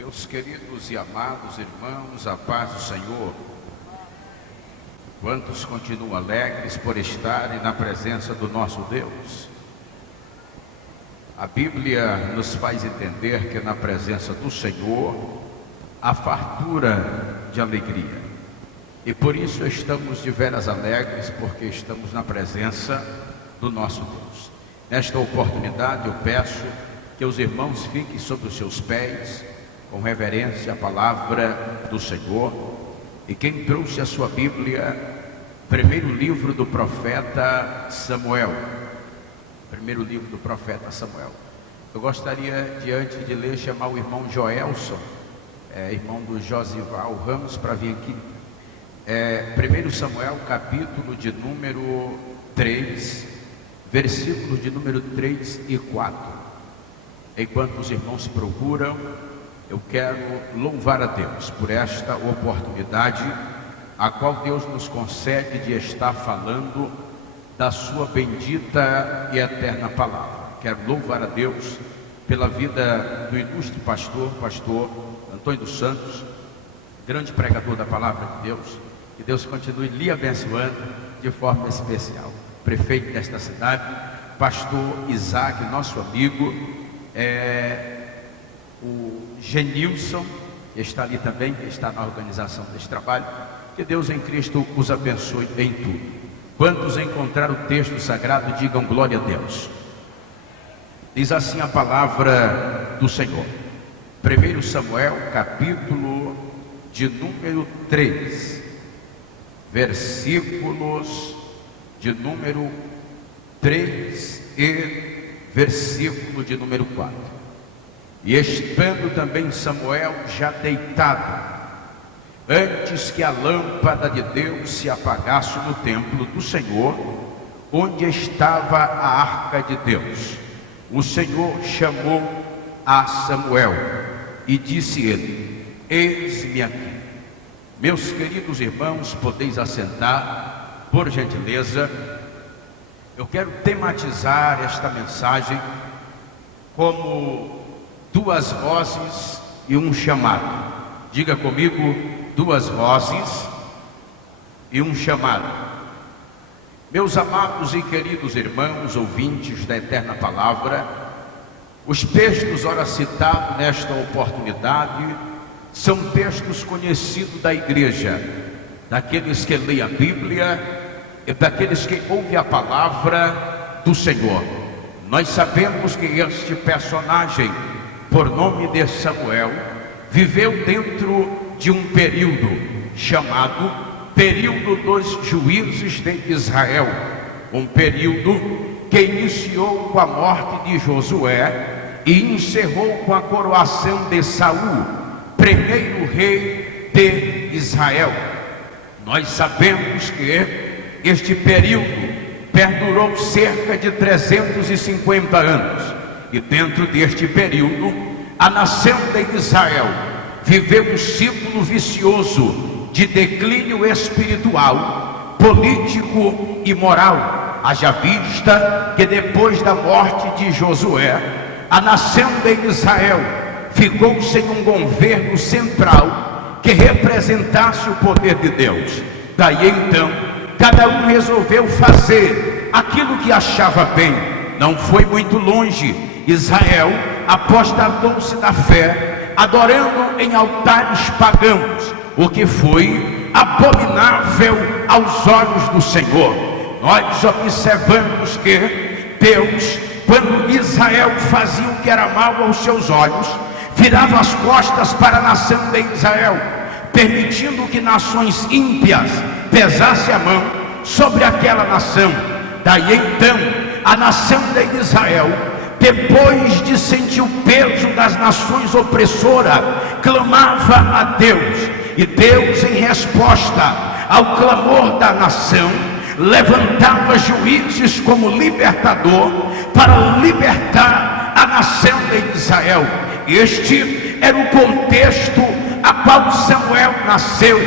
Meus queridos e amados irmãos, a paz do Senhor. Quantos continuam alegres por estarem na presença do nosso Deus? A Bíblia nos faz entender que na presença do Senhor há fartura de alegria. E por isso estamos de veras alegres, porque estamos na presença do nosso Deus. Nesta oportunidade eu peço que os irmãos fiquem sobre os seus pés, com reverência à palavra do Senhor. E quem trouxe a sua Bíblia, primeiro livro do profeta Samuel. Primeiro livro do profeta Samuel. Eu gostaria, diante de ler, chamar o irmão Joelson, irmão do Josival Ramos, para vir aqui. 1 Samuel, capítulo de número 3, versículos de número 3 e 4. Enquanto os irmãos procuram, eu quero louvar a Deus por esta oportunidade, a qual Deus nos concede de estar falando da sua bendita e eterna palavra. Quero louvar a Deus pela vida do ilustre pastor Antônio dos Santos, grande pregador da palavra de Deus. Que Deus continue lhe abençoando de forma especial. Prefeito desta cidade, pastor Isaac, nosso amigo, o Genilson, que está ali também, que está na organização deste trabalho. Que Deus em Cristo os abençoe em tudo. Quantos encontraram o texto sagrado, digam glória a Deus. Diz assim a palavra do Senhor. 1 Samuel, capítulo de número 3, versículos de número 3 e versículo de número 4. E estando também Samuel já deitado, antes que a lâmpada de Deus se apagasse no templo do Senhor, onde estava a arca de Deus, o Senhor chamou a Samuel e disse ele: eis-me aqui. Meus queridos irmãos, podeis assentar, por gentileza. Eu quero tematizar esta mensagem como duas vozes e um chamado. Diga comigo: duas vozes e um chamado. Meus amados e queridos irmãos, ouvintes da eterna palavra, os textos ora citados nesta oportunidade são textos conhecidos da igreja, daqueles que leem a Bíblia e daqueles que ouvem a palavra do Senhor. Nós sabemos que este personagem, por nome de Samuel, viveu dentro de um período chamado período dos juízes de Israel, um período que iniciou com a morte de Josué e encerrou com a coroação de Saul, primeiro rei de Israel. Nós sabemos que este período perdurou cerca de 350 anos, e dentro deste período a nação de Israel viveu um ciclo vicioso de declínio espiritual, político e moral. Haja vista que depois da morte de Josué, a nação de Israel ficou sem um governo central que representasse o poder de Deus. Daí então, cada um resolveu fazer aquilo que achava bem. Não foi muito longe. Israel apostatou-se da fé, adorando em altares pagãos, o que foi abominável aos olhos do Senhor. Nós observamos que Deus, quando Israel fazia o que era mal aos seus olhos, virava as costas para a nação de Israel, permitindo que nações ímpias pesassem a mão sobre aquela nação. Daí então, a nação de Israel, depois de sentir o peso das nações opressoras, clamava a Deus. E Deus, em resposta ao clamor da nação, levantava juízes como libertador para libertar a nação de Israel. Este era o contexto a qual Samuel nasceu,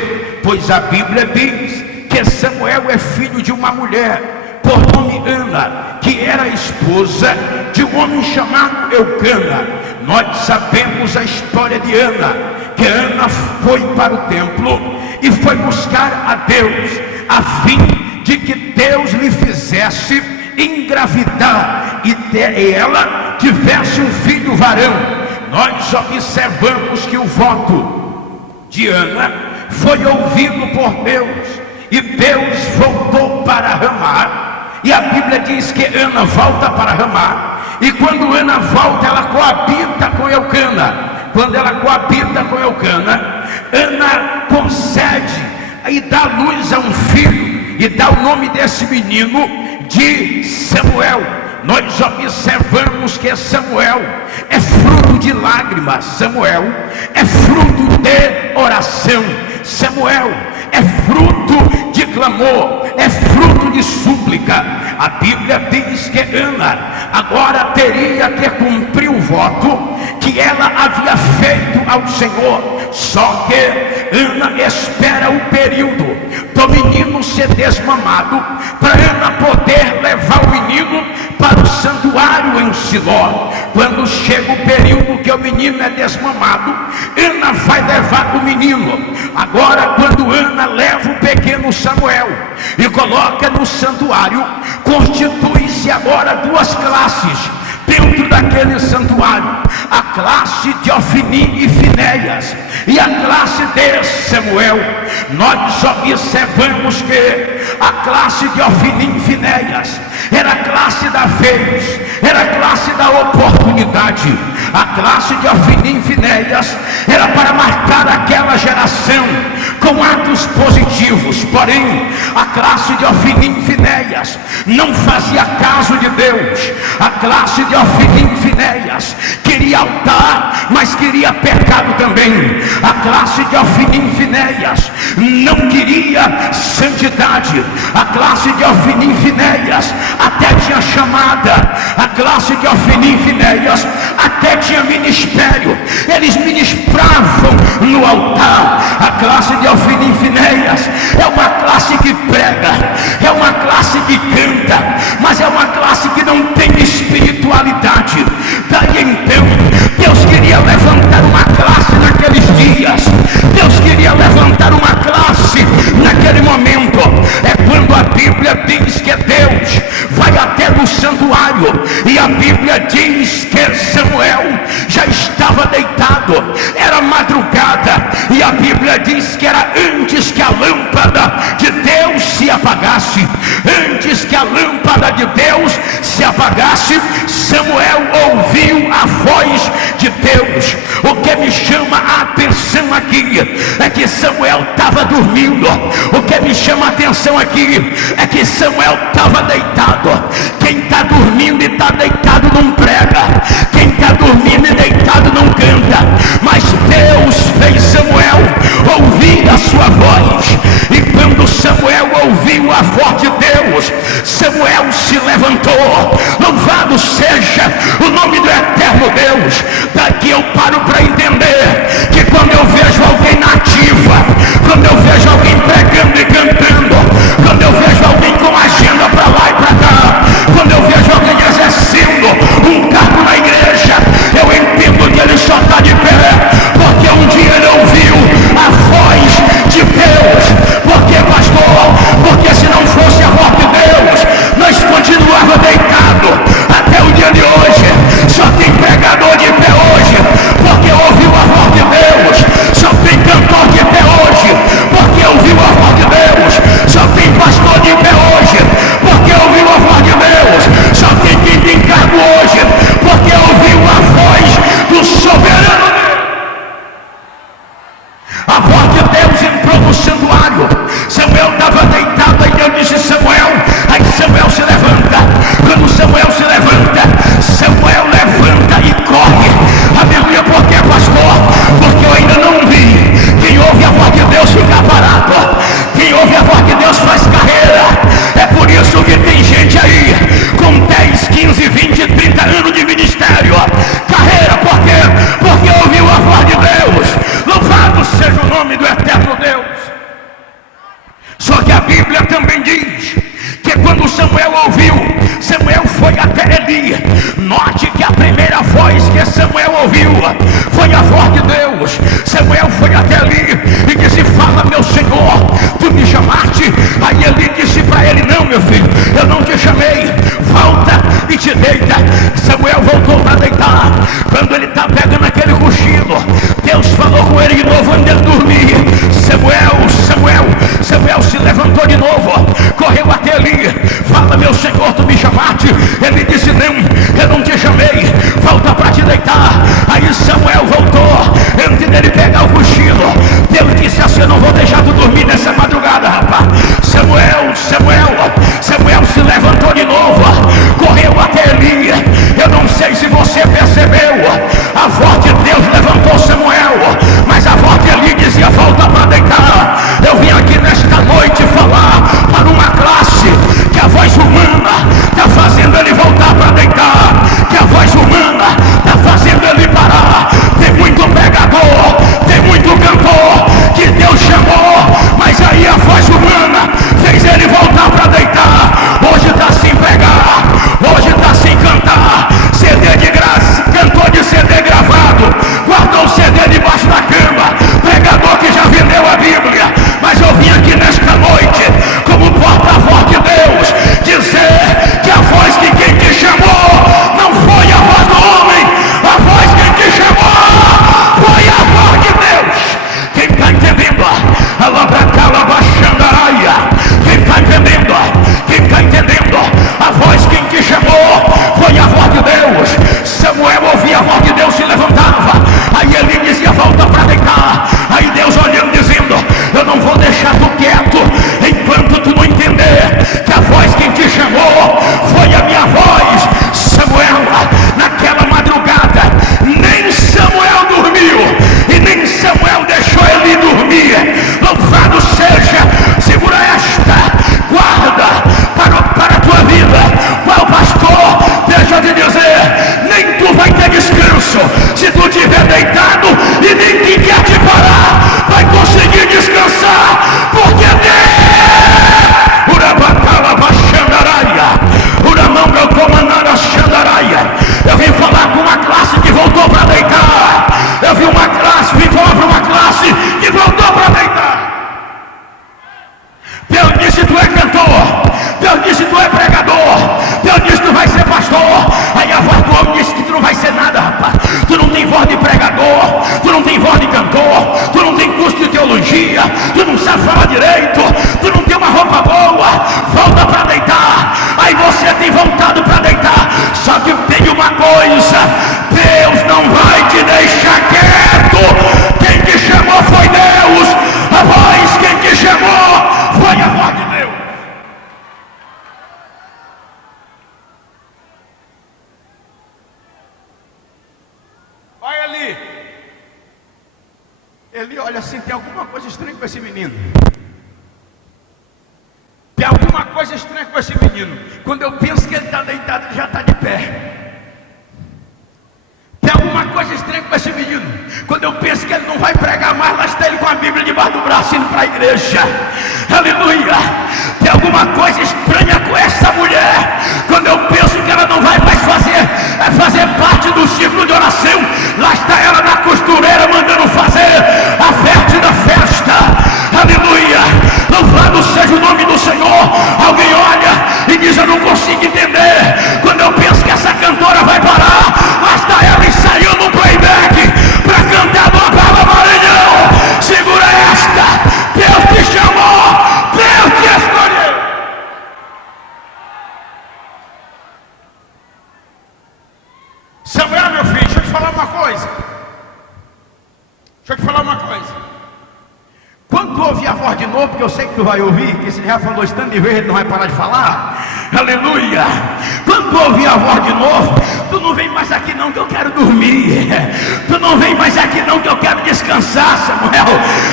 pois a Bíblia diz que Samuel é filho de uma mulher por nome Ana, que era esposa de um homem chamado Eucana. Nós sabemos a história de Ana, que Ana foi para o templo e foi buscar a Deus, a fim de que Deus lhe fizesse engravidar e ela tivesse um filho varão. Nós observamos que o voto de Ana foi ouvido por Deus, e Deus voltou para Ramá, e a Bíblia diz que Ana volta para Ramá, e quando Ana volta, ela coabita com Eucana. Quando ela coabita com Eucana, Ana concede e dá luz a um filho, e dá o nome desse menino de Samuel. Nós observamos que Samuel é fruto de lágrimas, Samuel é fruto de oração, Samuel é fruto de clamor, é fruto de súplica. A Bíblia diz que Ana agora teria que cumprir o voto que ela havia feito ao Senhor. Só que Ana espera o período do menino ser desmamado, para Ana poder levar o menino para o santuário em Siló. Quando chega o período que o menino é desmamado, Ana vai levar o menino. Agora, quando Ana leva o pequeno Samuel e coloca no santuário, constitui-se agora duas classes dentro daquele santuário: a classe de Ofni e Finéias e a classe de Samuel. Nós observamos que a classe de Ofni e Finéias era a classe da vez, era a classe da oportunidade. A classe de Ofni e Finéias era para marcar aquela geração com atos positivos. Porém, a classe de Ofni e Finéias não fazia caso de Deus. A classe de Ofni e Finéias queria altar, mas queria pecado também. A classe de Ofni e Finéias não queria santidade. A classe de Ofni e Finéias até tinha chamada. A classe de Ofni e Finéias até tinha ministério, eles ministravam no altar. A classe de Ofni e Finéias é uma classe que prega, é uma classe que canta, mas é uma classe que não tem espiritualidade. Daí então Deus queria levantar uma classe naqueles dias, Deus queria levantar uma classe naquele momento. É quando a Bíblia diz que Deus vai até no santuário, e a Bíblia diz que Samuel já estava deitado, era madrugada, e a Bíblia diz que era antes que a lâmpada de Deus se apagasse. Antes que a lâmpada de Deus se apagasse, Samuel ouviu a voz de Deus. O que me chama a atenção aqui é que Samuel estava dormindo. O que me chama a atenção aqui é que Samuel estava deitado. Quem está dormindo e está deitado não prega, quem está dormindo e deitado não canta. Mas Deus fez Samuel ouvir a sua voz, e quando Samuel ouviu a voz de Deus, Samuel se levantou. Louvado seja o nome do eterno Deus. Daqui eu paro para entender que quando eu vejo alguém na ativa, quando eu vejo alguém pregando e cantando, quando eu vejo alguém com agenda para lá e para cá, quando eu vejo alguém exercendo um cargo na igreja, eu entendo que ele só está de pé porque um dia ele ouviu a voz de Deus. Porque, pastor, porque se não fosse a voz de Deus, nós continuávamos deitados até o dia de hoje. Só tem pregador de pé hoje porque ouviu a voz de Deus. Só tem cantor de pé hoje porque ouviu a voz de Deus. Só tem pastor de pé hoje porque ouviu a voz de Deus. Só tem quem tem cargo hoje porque ouviu a voz do soberano Deus. A voz de Deus entrou no santuário. Samuel estava deitado, aí Deus disse: Samuel. Aí Samuel se levanta. Quando Samuel se levanta, Samuel levanta e corre. Aleluia. Por quê, pastor? Porque eu ainda não vi quem ouve a voz de Deus ficar parado. Quem ouve a voz de Deus faz carreira. É por isso que tem gente aí com 10, 15, 20, 30 anos de ministério. Carreira, por quê? Porque ouviu a voz de Deus. Louvado seja o nome do eterno Deus. Só que a Bíblia também diz que quando Samuel ouviu, Samuel foi até Eli. Note que a primeira voz que Samuel Samuel ouviu, foi a voz de Deus. Samuel foi até ali e disse: fala, meu Senhor, tu me chamaste? Aí ele disse para ele: não, meu filho, eu não te chamei, volta e te deita. Samuel voltou para deitar. Quando ele está pegando aquele cochilo, Deus falou com ele de novo antes de dormir: Samuel, Samuel. Samuel se levantou de novo, correu até ali. Fala, meu Senhor, tu me chamaste? Ele disse: não, eu não te chamei, volta para te deitar. Aí Samuel voltou. Antes dele pegar o cochilo, Deus disse assim: eu não vou deixar tu dormir nessa madrugada, rapaz. Samuel, Samuel. Samuel se levantou de novo, correu até Eli. Eu não sei se você percebeu, a voz de Deus levantou Samuel, mas a voz de Eli dizia: volta para deitar. Eu vim aqui nesta noite falar para uma classe que a voz humana está fazendo ele voltar para deitar, que a voz humana está fazendo ele parar. Tem muito pregador, tem muito cantor que Deus chamou, mas aí a voz humana fez ele voltar para deitar. Hoje está sem pregar, hoje está sem cantar. CD de graça, cantor de CD gravado, guardou o CD debaixo da cama. Pregador que já vendeu a Bíblia. Mas eu vim aqui nesta noite, como porta-voz de Deus, dizer que a voz de quem te chamou não foi a voz do homem. A voz de quem te chamou foi a voz de Deus. Quem está entendendo? Quem está entendendo? Quem está entendendo? A voz quem te chamou foi a voz de Deus. Samuel ouvia a voz de Deus, se levantava. Aí ele dizia: volta para deitar. Aí Deus olhando dizendo: eu não vou deixar tu quieto enquanto tu não entender que a voz quem te chamou foi a minha voz. Samuel, naquela madrugada, nem Samuel dormiu e nem Samuel deixou ele dormir. Louvado seja, segura esta, guarda para a tua vida. Qual pastor? Deixa eu te dizer, nem tu vai ter descanso se tu estiver deitado, e nem quem quer te parar vai conseguir descansar, porque Deus, Urabacala Baxandaraia, Uramanga Comanara Xandaraia. Eu vim falar com uma classe que voltou para deitar. Eu vi uma classe, vim falar para uma classe que voltou para deitar. Deus disse: tu é cantor. Deus disse: tu é pregador. Deus disse: tu vai ser pastor. Aí a voz do homem disse que tu não vai ser nada, rapaz. Tu não tem voz de pregador, tu não tem voz de cantor, tu não tem curso de teologia, tu não sabe falar direito, tu não tem uma roupa boa. Volta para deitar. Aí você tem voltado para deitar. Só que tem uma coisa: Deus não vai te deixar quieto. Quem te chamou foi Deus. A voz quem te chamou foi a voz de Deus. Olha ali. Ele olha assim: tem alguma coisa estranha com esse menino. Tem alguma coisa estranha com esse menino. Quando eu penso que ele está deitado, ele já está de pé. Tem alguma coisa estranha com esse menino. Quando eu penso que ele não vai pregar mais, lá está ele com a Bíblia debaixo do braço indo para a igreja. Aleluia. Tem alguma coisa estranha com essa mulher. Quando eu penso que ela não vai mais fazer parte do círculo de oração, lá está ela na costureira mandando fazer a festa da festa. Aleluia. Louvado seja o nome do Senhor. Alguém olha e diz: eu não consigo entender. Quando eu penso que essa cantora vai parar, lá está ela ensaiando um playback para cantar no Ababa Maranhão. Segura esta. Deus te chamou, Deus te escolheu. Samuel, meu filho, deixa eu te falar uma coisa. Quando tu ouvir a voz de novo, porque eu sei que tu vai ouvir, que você já falou isso tanto de vez, ele não vai parar de falar. Aleluia. Quando tu ouvir a voz de novo, tu não vem mais aqui não que eu quero dormir. Tu não vem mais aqui não que eu quero descansar, Samuel.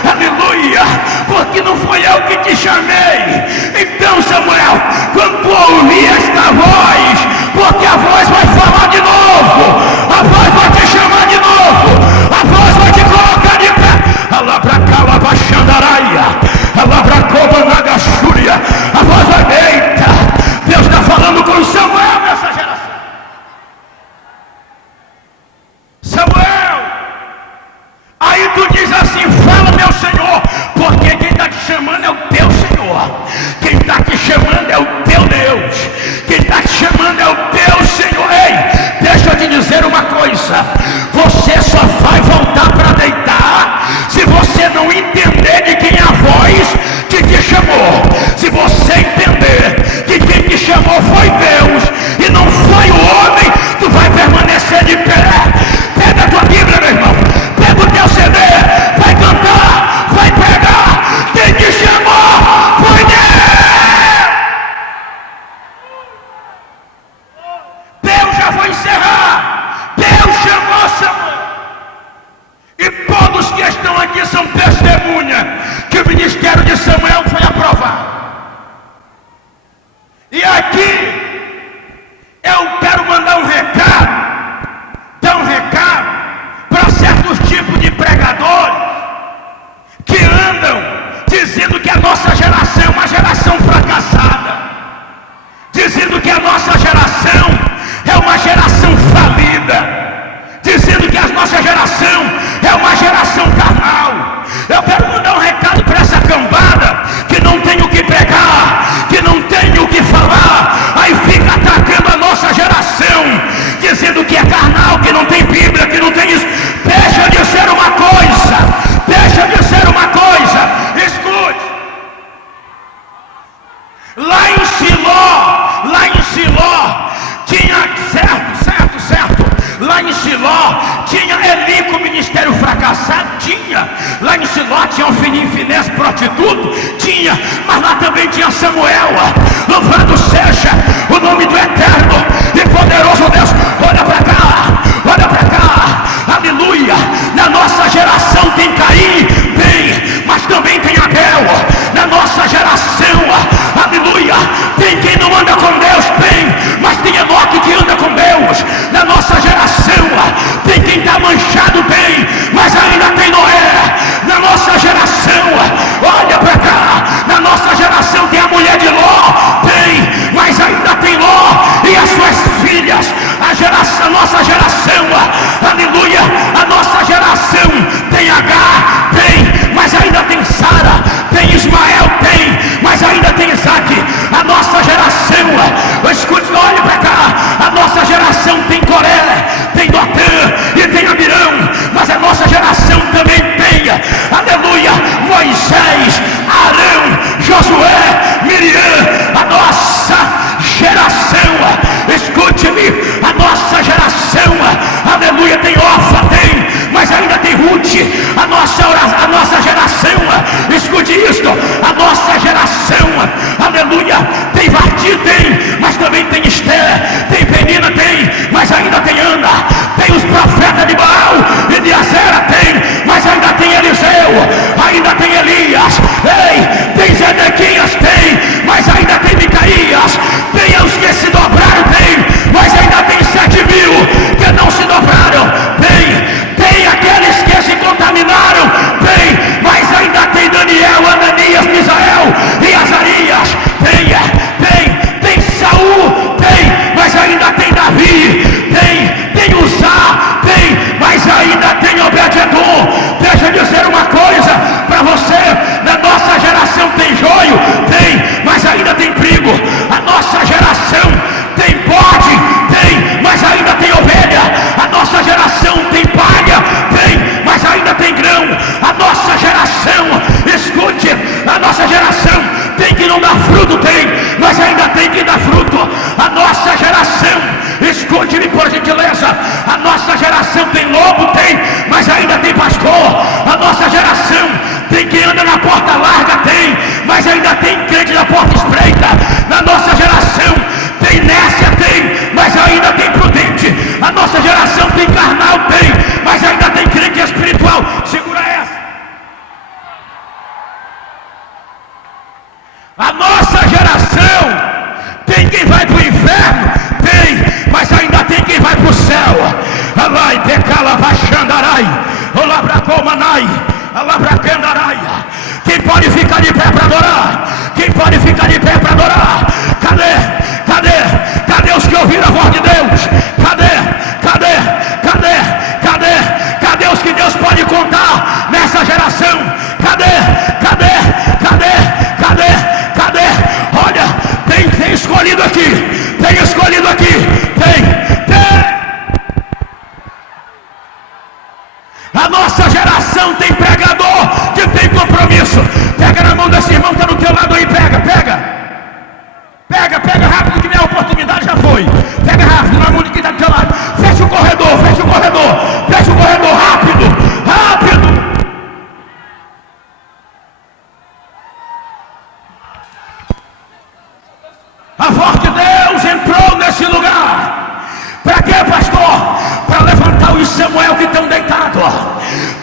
Aleluia. Porque não foi eu que te chamei. Então, Samuel, quando tu ouvir esta voz, porque a voz vai falar de novo, a voz vai te chamar de novo, a voz vai te colocar de pé. Alabra Baixandaraia, Alabra Coba Nagachúria. A voz vai: eita, Deus está falando com Samuel nessa geração. te dizer uma coisa: você só vai voltar para deitar se você não entender de quem é a voz que te chamou. Se você entender que quem te chamou foi Deus e não foi o homem, tu vai permanecer de pé. Pega a tua Bíblia, meu irmão, pega o teu CD, vai cantar, vai pegar. Quem te chamou foi Deus. Deus já foi encerrar. Deus chamou Samuel. E todos que estão aqui são testemunha que o ministério de Samuel foi aprovado. E aqui eu quero mandar um recado, dar um recado para certos tipos de pregadores que andam dizendo que a nossa geração é uma geração fracassada, dizendo que a nossa geração é uma geração falida, dizendo que a nossa geração é uma geração carnal. Eu quero mandar um recado para essa cambada que não tem o que pregar, que não tem o que falar, aí fica atacando a nossa geração, dizendo que é carnal, que não tem Bíblia, que não tem isso. Deixa de ser uma coisa, deixa de ser uma coisa. Escute. Lá em Siló, tinha, certo, lá em Siló, tinha Eli com o ministério fracassado, tinha, lá em Siló tinha Ofni e Finés prostituto, tinha, mas lá também tinha Samuel. Louvado seja o nome do eterno e poderoso Deus. Olha para cá, aleluia. Na nossa geração tem Caim, tem, mas também tem Abel. Na nossa geração, aleluia, tem quem não anda com Deus, tem, mas tem Enoque que anda com Deus. Na nossa geração tem quem está manchado, tem, mas ainda tem Noé. Na nossa geração, olha para cá, na nossa geração tem a mulher de Ló, tem, mas ainda tem Ló e as suas filhas. A nossa geração, aleluia, a nossa geração tem Agar, tem, mas ainda tem Sara, tem Ismael, tem, mas ainda tem Isaac. A nossa geração, escute, olhe para cá, a nossa geração tem Coré, tem Dotã e tem Abirão, mas a nossa geração também tem, aleluia, Moisés, Arão, Josué, Miriam. A nossa geração, escute-me, a nossa geração, aleluia, tem Orfa, tem, mas ainda tem Ruth. A nossa geração, escute isto, a nossa geração, aleluia, tem Varti, tem, mas também tem Esther, tem Penina, tem, mas ainda tem Ana, tem os profetas de Baal e de Azera, tem, mas ainda tem Eliseu, ainda tem Elias, ei, tem Zedequias, tem, mas ainda tem Micaías, tem os que se dobraram, tem, mas ainda tem 7.000 que não se dobraram, tem aqueles que se contaminaram, tem, mas ainda tem Daniel, Ananias, Misael e Azarias, tem Saul, tem, mas ainda tem Davi, tem Uzá, tem, mas ainda tem Obed-Edom. Deixa eu dizer uma coisa para você, na nossa geração tem joio, tem, mas ainda tem trigo. A nossa geração tem bode, tem, mas ainda tem ovelha. A nossa geração tem palha, tem, mas ainda tem grão. A nossa geração, escute, a nossa geração tem que não dá fruto, tem, mas ainda tem que dar fruto. A nossa geração, escute-me por gentileza, a nossa geração tem lobo, tem, mas ainda tem pastor. A nossa geração tem quem anda na porta larga, tem, mas ainda tem crente na porta estreita. Na nossa geração tem inércia, tem, mas ainda tem prudente. A nossa geração tem carnal, tem, mas ainda tem crente espiritual. Segura essa. A nossa geração tem quem vai para o inferno, tem, mas ainda tem quem vai para o céu. Alai, decala, baixandarai, olabracomanai, alabracandarai. Quem pode ficar de pé para adorar? Quem pode ficar de pé para adorar? Cadê os que ouviram a voz de Deus? Cadê os que Deus pode contar nessa geração? Cadê? Olha, tem escolhido aqui, tem. Pega na mão desse irmão que está do teu lado aí, pega. Pega rápido, que minha oportunidade já foi. Pega rápido na mão de quem está do teu lado. Fecha o corredor, rápido. A voz de Deus entrou nesse lugar. Para quê, pastor? Para levantar os Samuel que estão deitados.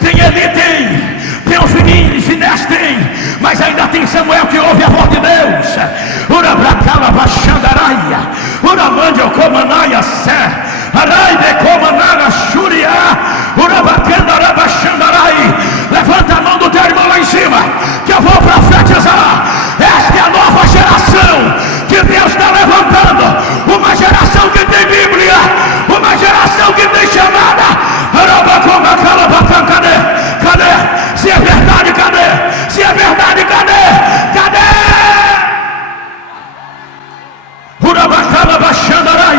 Tem Eli, tem o Finés, tem, mas ainda tem Samuel que ouve a voz de Deus. Urabracala Baxandaraia, Uramandia Comanaia Sé, Araide Comanara Xuria, Urabacandara Baxandarai. Levanta a mão do teu irmão lá em cima, que eu vou profetizar. Esta é a nova geração que Deus está levantando. Uma geração que tem Bíblia, uma geração que tem chamada. Cadê? Se é verdade, cadê? Se é verdade, cadê? Urabacala Baxandarai,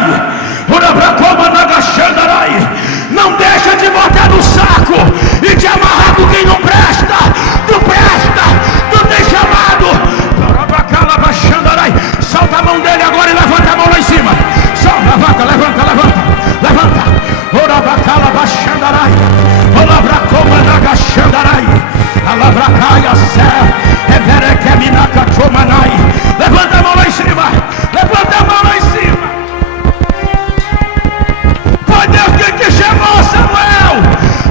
Urabracoma Nagaxandarai. Não deixa de botar no saco e de amarrar com quem não presta. Tu tem chamado. Urabacala Baxandarai. Solta a mão dele agora e levanta a mão lá em cima. Levanta. Urabacala Baxandarai, Urabracoma Nagaxandarai, Alabracaia Sé, Everekeminaka Chomanai. Levanta a mão lá em cima. Foi Deus quem te chamou, Samuel.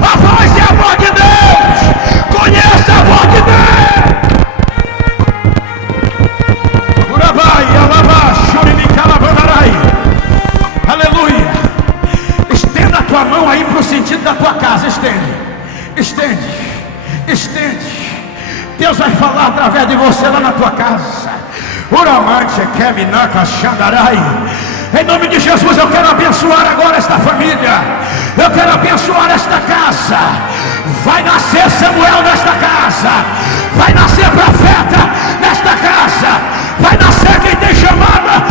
A voz é a voz de Deus. Conheça a voz de Deus. Urabai, Alabá, Shurimikalabanarai. Aleluia. Estenda a tua mão aí para o sentido da tua casa. Estende. Deus vai falar através de você lá na tua casa. Uramante Keminaka Xandarai. Em nome de Jesus, eu quero abençoar agora esta família. Eu quero abençoar esta casa. Vai nascer Samuel nesta casa. Vai nascer profeta nesta casa. Vai nascer quem tem chamada